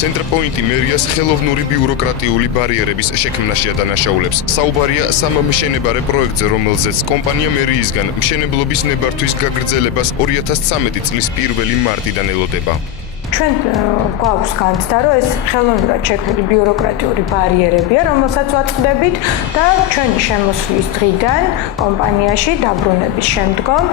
ცენტრპოინტი მერიას ხელოვნური ბიუროკრატიული ბარიერების შექმნაშია დანაშაულებს. საუბარია სამ მშენებარე პროექტზე, რომელზეც კომპანია მერიისგან მშენებლობის ნებართვის გაგრძელებას 2013 წლის 1 მარტიდან ელოდება. ჩვენ გვაქვს განცდა, რომ ეს ხელოვნურად შექმნილი ბიუროკრატიული ბარიერებია, რომელსაც ვაწყდებით და ჩვენი შემოსვლის დღიდან კომპანიაში დაბრუნების შემდგომ,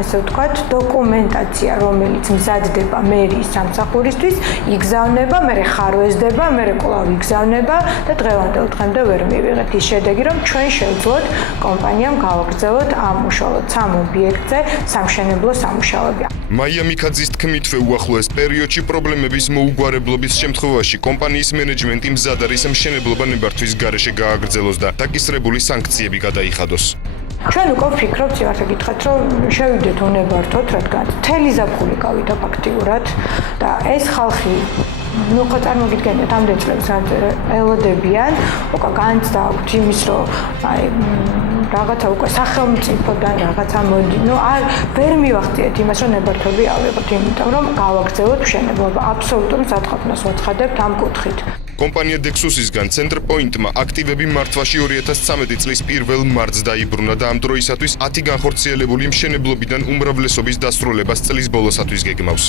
ესე ვთქვათ, დოკუმენტაცია, რომელიც მზადდება მერიის სამსახურისთვის, იგზავნება, მერე ხარვეზდება, მერე კვლავ იგზავნება და დღევანდელ დღემდე ვერ მივიღეთ ის შედეგი, რომ ჩვენ შევძლოთ კომპანიამ გავაგრძელოთ ამ უშუალოდ 3 ობიექტზე სამშენებლო სამუშაოები. მაია მიქაძის თქმითვე უახლოეს პერიოდში პრობლემების მოუგვარებლობის შემთხვევაში კომპანიის მენეჯმენტი მზად არის მშენებლობა ნებართვის გარეშე გააგრძელოს და დაკისრებული სანქციები გადაიხადოს. ჩვენ უკვე ვფიქრობთ, იმართლა გითხრათ, რომ შევიდეთ უნებართოთ, რადგან მთელი ზაფხული გავიდა ფაქტიურად და ეს ხალხი ხო წარმოგიდგენთ ამდენ წლებს ელოდებიან, უკვე განცდა აქვთ იმის, რომ რაღაცა უკვე სახელმწიფოდან რაღაცა მოდი. ვერ მივახციეთ იმას, რომ ნებართვები ავიღოთ, იმიტომ რომ გავაგრძელოთ მშენებლობა. აბსოლუტურ მზადყოფნას ვაცხადებთ ამ კუთხით. კომპანია დექსუსისგან ცენტრპოინტმა აქტივები მართვაში 2013 წლის 1 მარტს დაიბრუნა და ამ დროისათვის 10 განხორციელებული მშენებლობიდან უმრავლესობის დასრულებას წლის ბოლოსათვის გეგმავს.